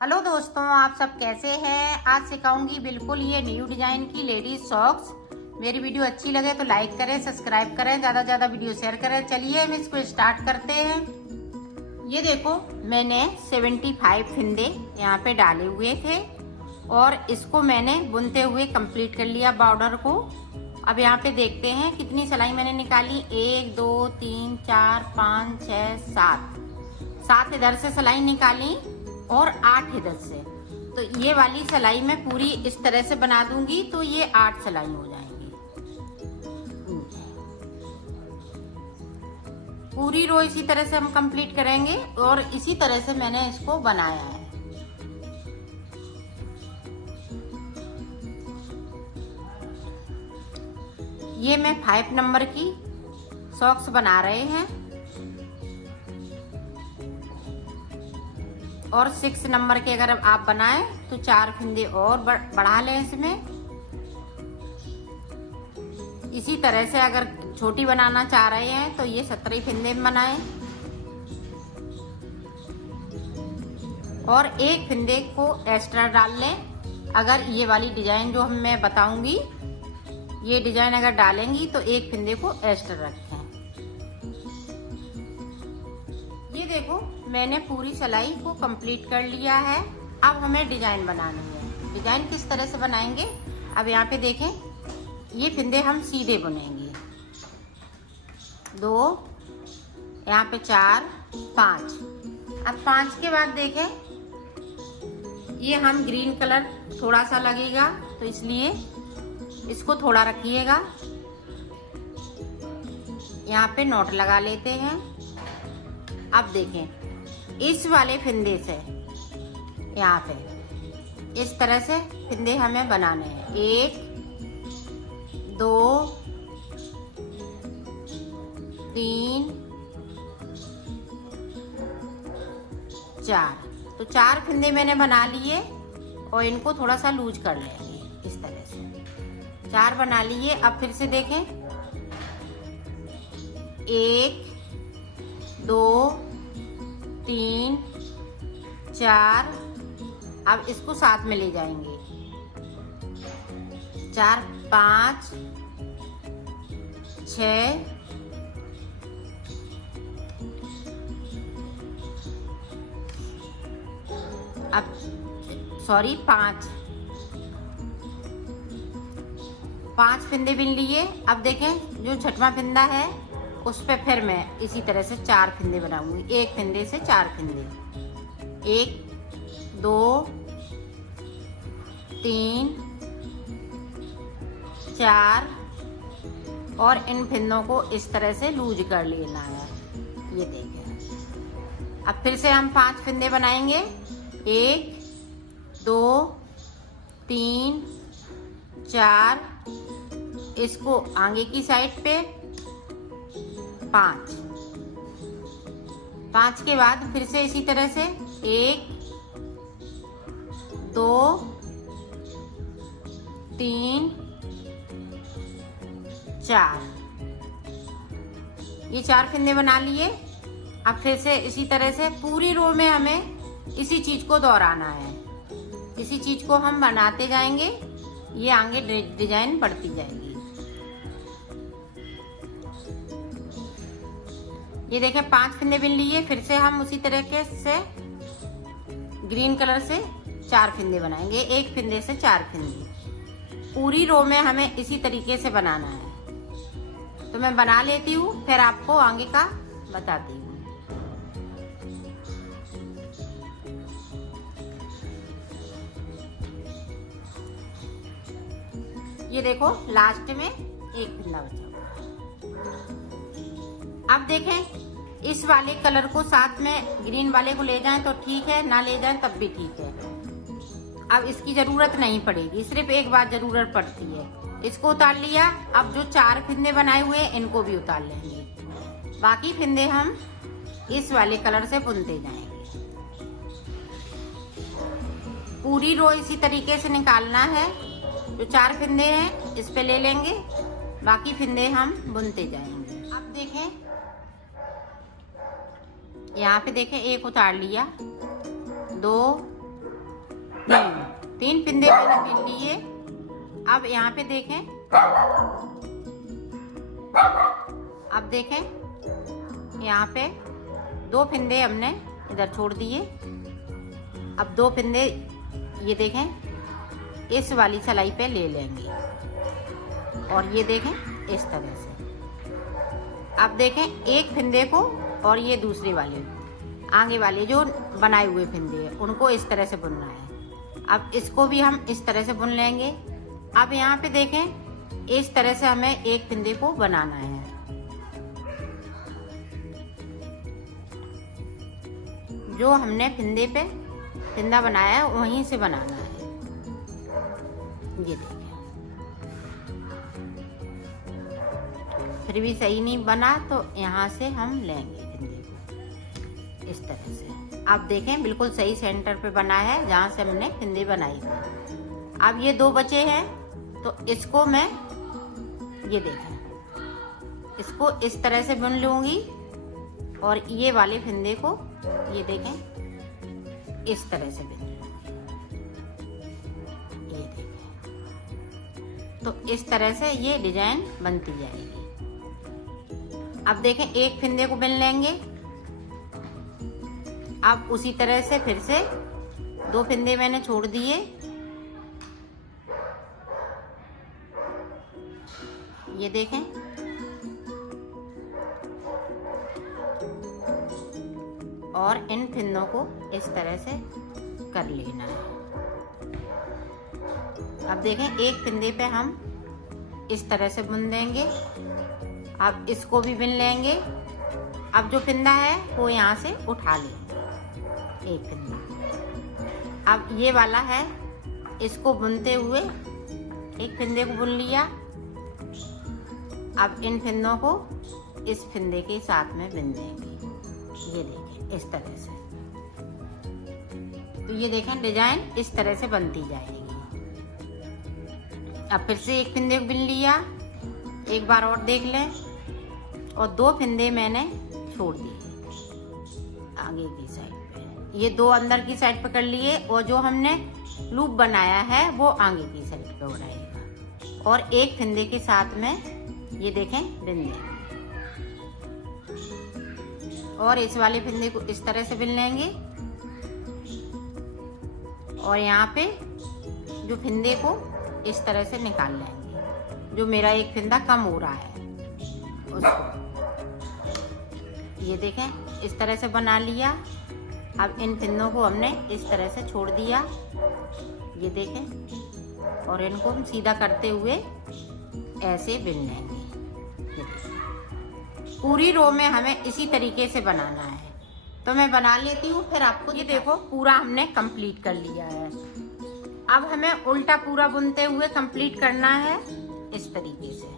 Hello दोस्तों, आप सब कैसे हैं। आज सिखाऊंगी बिल्कुल ये न्यू डिजाइन की लेडीज सॉक्स। मेरी वीडियो अच्छी लगे तो लाइक करें, सब्सक्राइब करें, ज़्यादा से ज़्यादा वीडियो शेयर करें। चलिए हम इसको स्टार्ट करते हैं। ये देखो, मैंने 75 फिंदे यहाँ पे डाले हुए थे और इसको मैंने बुनते हुए कंप्लीट कर लिया बॉर्डर को। अब यहाँ पे देखते हैं कितनी सिलाई मैंने निकाली। 1 2 3 4 5 6 7 इधर से सिलाई निकाली और 8 इधर से। तो ये वाली सिलाई मैं पूरी इस तरह से बना दूंगी तो ये 8 सिलाई हो जाएंगी। पूरी रो इसी तरह से हम कंप्लीट करेंगे और इसी तरह से मैंने इसको बनाया है। ये मैं 5 नंबर की सॉक्स बना रहे हैं और 6 नंबर के अगर आप बनाएं तो 4 फिंदे और बढ़ा लें इसमें। इसी तरह से अगर छोटी बनाना चाह रहे हैं तो ये 17 फिंदे में बनाएं और एक फिंदे को एक्स्ट्रा डाल लें। अगर ये वाली डिजाइन जो मैं बताऊंगी, ये डिजाइन अगर डालेंगी तो एक फिंदे को एक्स्ट्रा रखें। ये देखो, मैंने पूरी सिलाई को कंप्लीट कर लिया है। अब हमें डिजाइन बनानी है। डिजाइन किस तरह से बनाएंगे, अब यहाँ पे देखें। ये फिंदे हम सीधे बुनेंगे। 2, यहाँ पे 4 5। अब 5 के बाद देखें, ये हम ग्रीन कलर थोड़ा सा लगेगा तो इसलिए इसको थोड़ा रखिएगा। यहाँ पे नोट लगा लेते हैं। अब देखें, इस वाले फिंदे से यहाँ पे इस तरह से फिंदे हमें बनाने हैं। 1 2 3 4। तो 4 फिंदे मैंने बना लिए और इनको थोड़ा सा लूज कर लेंगे इस तरह से। 4 बना लिए। अब फिर से देखें, 1 2 3 4। अब इसको साथ में ले जाएंगे। 4 5 6 अब सॉरी 5 फिंदे बिन लिए। अब देखें, जो छठवां फिंदा है उस पे फिर मैं इसी तरह से 4 फिंदे बनाऊंगी। एक फिंदे से 4 फिंदे। 1 2 3 4 और इन फिंदों को इस तरह से लूज कर लेना है। ये देखें। अब फिर से हम 5 फिंदे बनाएंगे। 1 2 3 4। इसको आगे की साइड पे 5 के बाद फिर से इसी तरह से 1 2 3 4। ये 4 फिंदे बना लिए। अब फिर से इसी तरह से पूरी रो में हमें इसी चीज को दोहराना है। इसी चीज को हम बनाते जाएंगे, ये आगे डिजाइन बढ़ती जाएगी। ये देखें, 5 फिंदे बिन लिए। फिर से हम उसी तरीके से ग्रीन कलर से 4 फिंदे बनाएंगे। एक फिंदे से 4 फिंदे। पूरी रो में हमें इसी तरीके से बनाना है। तो मैं बना लेती हूँ, फिर आपको आगे का बताती हूँ। ये देखो, लास्ट में एक फिंदा बचा। अब देखें, इस वाले कलर को साथ में ग्रीन वाले को ले जाएं तो ठीक है, ना ले जाएं तब भी ठीक है। अब इसकी जरूरत नहीं पड़ेगी, सिर्फ एक बार जरूरत पड़ती है। इसको उतार लिया। अब जो 4 फिंदे बनाए हुए हैं इनको भी उतार लेंगे। बाकी फिंदे हम इस वाले कलर से बुनते जाएंगे। पूरी रो इसी तरीके से निकालना है। जो 4 फिंदे हैं इस पे ले लेंगे, बाकी फिंदे हम बुनते जाएंगे। अब देखें, यहाँ पे देखें, एक उतार लिया, 2 तीन फिंदे मैंने बिन लिए। अब यहाँ पे देखें, अब देखें यहाँ पे 2 फिंदे हमने इधर छोड़ दिए। अब 2 फिंदे ये देखें इस वाली सिलाई पे ले लेंगे और ये देखें इस तरह से। अब देखें एक फिंदे को और ये दूसरे वाले आगे वाले जो बनाए हुए फिंदे हैं उनको इस तरह से बुनना है। अब इसको भी हम इस तरह से बुन लेंगे। अब यहाँ पे देखें इस तरह से हमें एक फिंदे को बनाना है। जो हमने फिंदे पे फिंदा बनाया है वहीं से बनाना है। ये देखिए, फिर भी सही नहीं बना तो यहाँ से हम लेंगे फिंदे को इस तरह से। आप देखें बिल्कुल सही सेंटर पे बना है जहाँ से हमने फिंदे बनाई थी। अब ये 2 बचे हैं तो इसको मैं ये देखें इसको इस तरह से बुन लूँगी और ये वाले फिंदे को ये देखें इस तरह से बुन लूँगी। ये देखें तो इस तरह से ये डिजाइन बनती जाएगी। अब देखें एक फिंदे को बुन लेंगे। अब उसी तरह से फिर से 2 फिंदे मैंने छोड़ दिए। ये देखें और इन फिंदों को इस तरह से कर लेना है। अब देखें एक फिंदे पे हम इस तरह से बुन देंगे। अब इसको भी बुन लेंगे। अब जो फिंदा है वो यहाँ से उठा लेंगे एक फिंदा। अब ये वाला है इसको बुनते हुए एक फिंदे को बुन लिया। अब इन फिंदों को इस फिंदे के साथ में बुन देंगे। ये देखिए इस तरह से। तो ये देखें डिजाइन इस तरह से बनती जाएगी। अब फिर से एक फिंदे को बुन लिया। एक बार और देख लें और 2 फिंदे मैंने छोड़ दिए आगे की साइड पे। ये 2 अंदर की साइड पे कर लिए और जो हमने लूप बनाया है वो आगे की साइड पे बनाएगा और एक फिंदे के साथ में ये देखें बुन देंगे और इस वाले फिंदे को इस तरह से बुन लेंगे और यहाँ पे जो फिंदे को इस तरह से निकाल लेंगे। जो मेरा एक फिंदा कम हो रहा है उसको ये देखें इस तरह से बना लिया। अब इन फिंदों को हमने इस तरह से छोड़ दिया। ये देखें और इनको हम सीधा करते हुए ऐसे बुन लेंगे। पूरी रो में हमें इसी तरीके से बनाना है। तो मैं बना लेती हूँ फिर आपको। ये देखो पूरा हमने कंप्लीट कर लिया है। अब हमें उल्टा पूरा बुनते हुए कंप्लीट करना है इस तरीके से।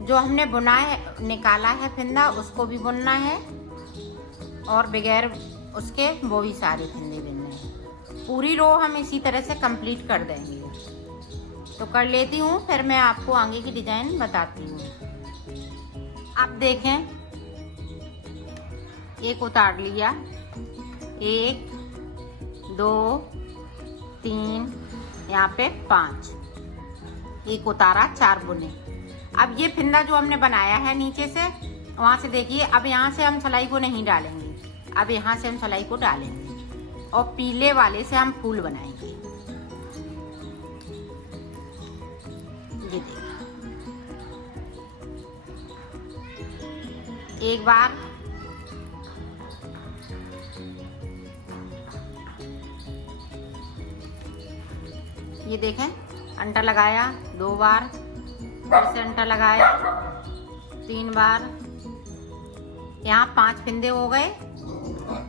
जो हमने बुना है निकाला है फिंदा उसको भी बुनना है और बगैर उसके वो भी सारे फिंदे बुनने हैं। पूरी रो हम इसी तरह से कंप्लीट कर देंगे। तो कर लेती हूँ फिर मैं आपको आगे की डिजाइन बताती हूँ। आप देखें एक उतार लिया, 1 2 3 यहाँ पे 5, एक उतारा 4 बुने। अब ये फिंदा जो हमने बनाया है नीचे से वहां से देखिए। अब यहाँ से हम सिलाई को नहीं डालेंगे, अब यहाँ से हम सिलाई को डालेंगे और पीले वाले से हम फूल बनाएंगे। ये देखिए एक बार ये देखें अंटा लगाया, 2 बार फिर से अंटा लगाया, 3 बार, यहाँ 5 फिंदे हो गए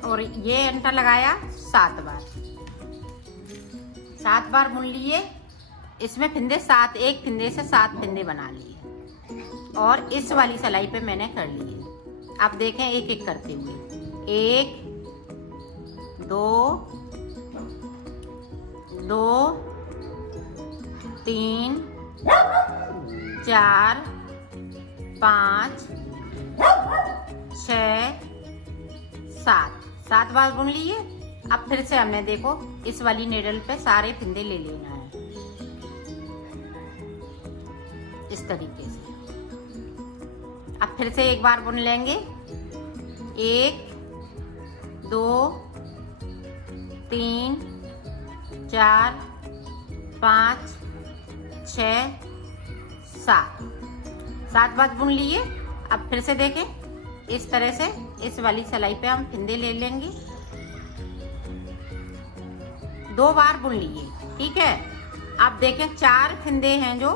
और ये अंटा लगाया 7 बार। 7 बार बुन लिए। इसमें फिंदे 7, एक फिंदे से 7 फिंदे बना लिए और इस वाली सिलाई पे मैंने कर लिए। आप देखें एक एक करते हुए, 1 2 2 3 4 5 6 7 बार बुन लिए। अब फिर से हमें देखो इस वाली नीडल पे सारे फंदे ले लेना है इस तरीके से। अब फिर से एक बार बुन लेंगे। 1 2 3 4 5 6 7 बार बुन लिए। अब फिर से देखें इस तरह से इस वाली सिलाई पे हम फंदे ले लेंगे। 2 बार बुन लिए, ठीक है। अब देखें 4 फंदे हैं जो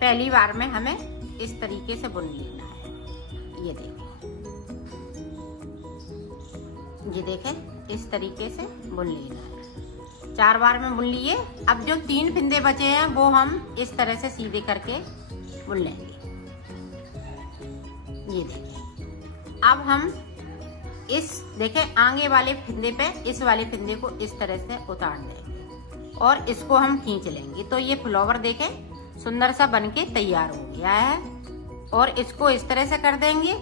पहली बार में हमें इस तरीके से बुन लेना है। ये देखें इस तरीके से बुन लेना है। 4 बार में बुन लिए। अब जो 3 फंदे बचे हैं वो हम इस तरह से सीधे करके बुन लेंगे। ये देखें। अब हम इस देखें आगे वाले फंदे पे इस वाले फंदे को इस तरह से उतार देंगे और इसको हम खींच लेंगे। तो ये फ्लावर देखें सुंदर सा बनके तैयार हो गया है। और इसको इस तरह से कर देंगे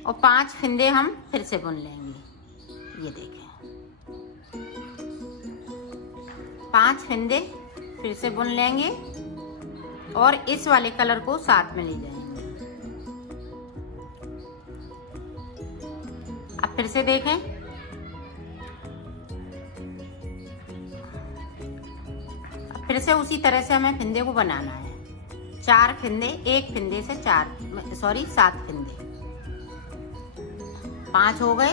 और 5 फंदे हम फिर से बुन लेंगे। ये देखें 5 फंदे फिर से बुन लेंगे और इस वाले कलर को साथ में ले जाएंगे। अब फिर से देखें अब फिर से उसी तरह से हमें फंदे को बनाना है। 4 फंदे, एक फंदे से 7 फंदे, 5 हो गए।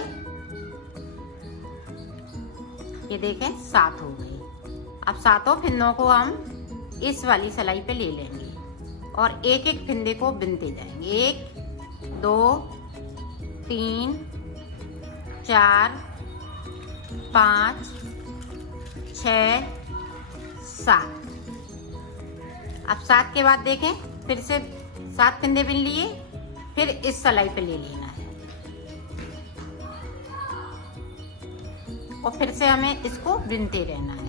ये देखें 7 हो गए। अब 7 फंदों को हम इस वाली सिलाई पे ले लेंगे और एक एक फंदे को बुनते जाएंगे। 1 2 3 4 5 6 7। अब 7 के बाद देखें फिर से 7 फंदे बुन लिए, फिर इस सिलाई पे ले लेना है और फिर से हमें इसको बुनते रहना है।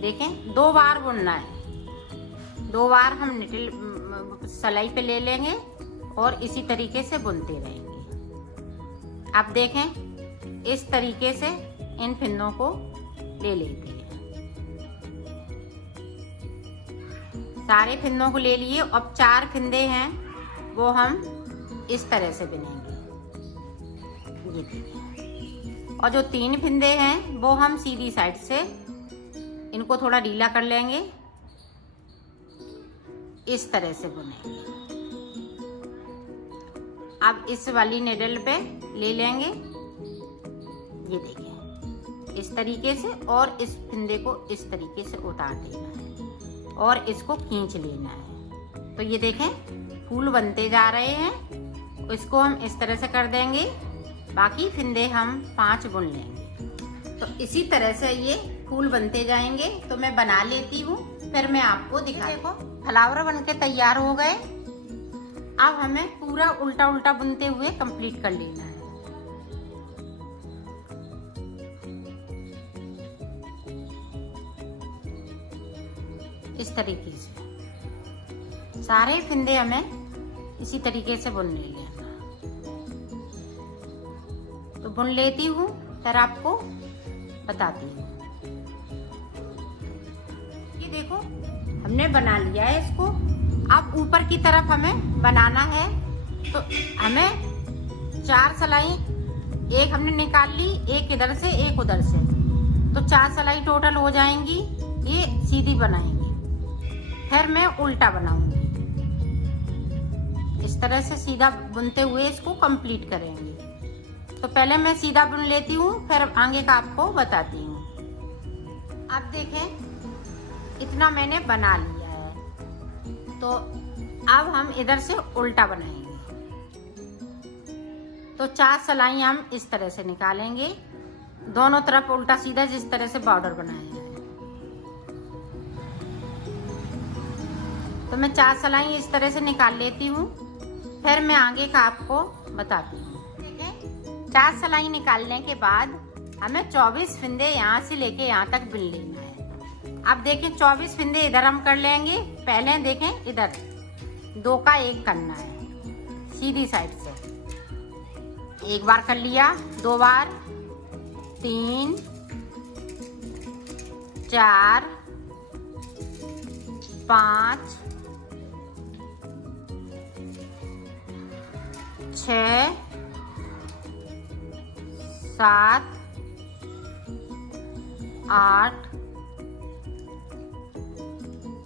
देखें 2 बार बुनना है। 2 बार हम निटिल सिलाई पे ले लेंगे और इसी तरीके से बुनते रहेंगे। अब देखें इस तरीके से इन फंदों को ले लेते हैं। सारे फंदों को ले लिए। अब 4 फंदे हैं वो हम इस तरह से बुनेंगे। ये देखिए। और जो 3 फंदे हैं वो हम सीधी साइड से इनको थोड़ा ढीला कर लेंगे, इस तरह से बुनेंगे। अब इस वाली निडल पे ले लेंगे। ये देखिए इस तरीके से और इस फंदे को इस तरीके से उतार देना है और इसको खींच लेना है। तो ये देखें फूल बनते जा रहे हैं। इसको हम इस तरह से कर देंगे। बाकी फंदे हम 5 बुन लेंगे। तो इसी तरह से ये फूल बनते जाएंगे। तो मैं बना लेती हूँ, फिर मैं आपको दिखा। देखो फ्लावर बनके तैयार हो गए। अब हमें पूरा उल्टा उल्टा बुनते हुए कंप्लीट कर लेना है। इस तरीके से सारे फंदे हमें इसी तरीके से बुन लेना। तो बुन लेती हूँ फिर आपको बताती हूँ। ये देखो हमने बना लिया है इसको। अब ऊपर की तरफ हमें बनाना है। तो हमें 4 सिलाई, एक हमने निकाल ली, एक इधर से एक उधर से, तो 4 सिलाई टोटल हो जाएंगी। ये सीधी बनाएंगे, फिर मैं उल्टा बनाऊंगी। इस तरह से सीधा बुनते हुए इसको कंप्लीट करेंगे। तो पहले मैं सीधा बुन लेती हूँ, फिर आगे का आपको बताती हूँ। अब देखें इतना मैंने बना लिया है। तो अब हम इधर से उल्टा बनाएंगे। तो 4 सिलाई हम इस तरह से निकालेंगे, दोनों तरफ उल्टा सीधा, जिस तरह से बॉर्डर बनाया है। तो मैं 4 सिलाई इस तरह से निकाल लेती हूँ, फिर मैं आगे का आपको बताती हूँ। ठीक है, 4 सिलाई निकालने के बाद हमें 24 फिंदे यहाँ से लेके यहाँ तक बिन लेना है। अब देखें 24 फिंदे इधर हम कर लेंगे। पहले देखें इधर 2 का 1 करना है सीधी साइड से। 1 बार कर लिया, 2 बार, 3, 4, 5, 6, 7, 8,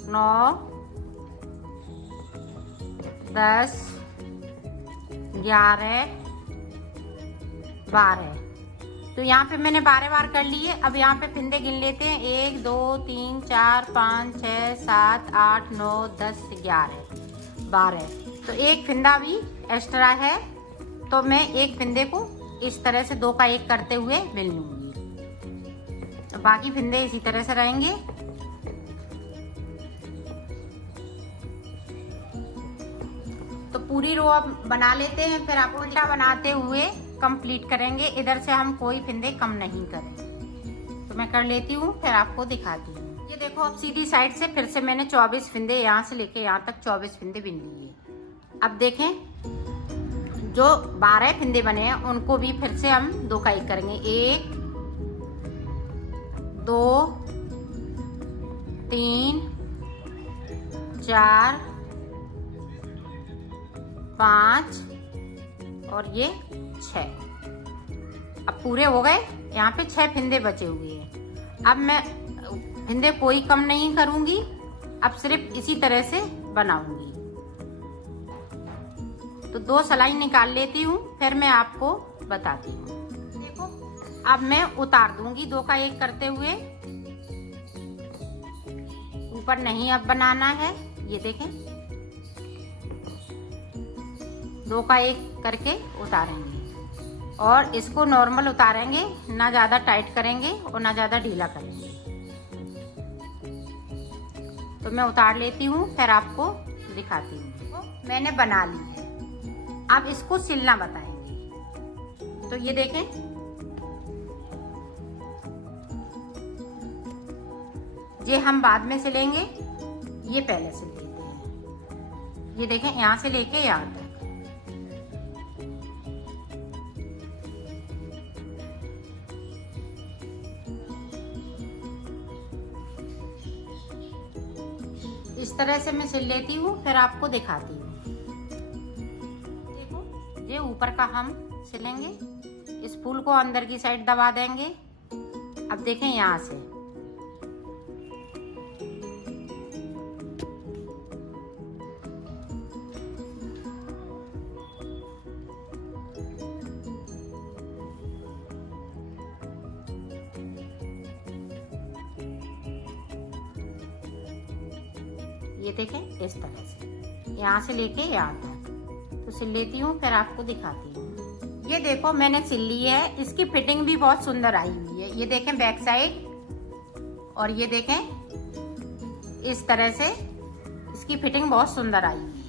9, 10, 11, 12। तो यहाँ पे मैंने 12 बार कर लिए। अब यहाँ पे फिंदे गिन लेते हैं। 1, 2, 3, 4, 5, 6, 7, 8, 9, 10, 11, 12। तो एक फिंदा भी एक्स्ट्रा है, तो मैं एक फिंदे को इस तरह से 2 का 1 करते हुए बिन लूंगी। तो बाकी फिंदे इसी तरह से रहेंगे। तो पूरी रो अब बना लेते हैं, फिर आप उल्टा बनाते हुए कंप्लीट करेंगे। इधर से हम कोई फिंदे कम नहीं करें। तो मैं कर लेती हूँ, फिर आपको दिखाती हूँ। ये देखो, अब सीधी साइड से फिर से मैंने 24 फिंदे यहाँ से लेके यहाँ तक 24 फिंदे बिन लिए। अब देखें जो 12 फिंदे बने हैं उनको भी फिर से हम 2 का 1 करेंगे। 1, 2, 3, 4, 5 और ये 6। अब पूरे हो गए। यहाँ पे 6 फिंदे बचे हुए हैं। अब मैं फिंदे कोई कम नहीं करूंगी, अब सिर्फ इसी तरह से बनाऊंगी। तो 2 सिलाई निकाल लेती हूँ, फिर मैं आपको बताती हूँ। देखो, अब मैं उतार दूंगी 2 का 1 करते हुए। ऊपर नहीं अब बनाना है। ये देखें, 2 का 1 करके उतारेंगे और इसको नॉर्मल उतारेंगे, ना ज्यादा टाइट करेंगे और ना ज्यादा ढीला करेंगे। तो मैं उतार लेती हूँ, फिर आपको दिखाती हूँ। मैंने बना ली है। अब इसको सिलना बताएंगे। तो ये देखें, ये हम बाद में सिलेंगे, ये पहले सिल लेते हैं। ये देखें, यहाँ से लेके यहाँ तक। इस तरह से मैं सिल लेती हूँ, फिर आपको दिखाती हूँ। देखो, ये ऊपर का हम सिलेंगे। इस फूल को अंदर की साइड दबा देंगे। अब देखें यहाँ से ये देखें, इस तरह से यहाँ से लेके यहाँ तक। तो सिल लेती हूँ, फिर आपको दिखाती हूँ। ये देखो, मैंने सिल ली है। इसकी फिटिंग भी बहुत सुंदर आई हुई है। ये देखें बैक साइड, और ये देखें इस तरह से इसकी फिटिंग बहुत सुंदर आई हुई है।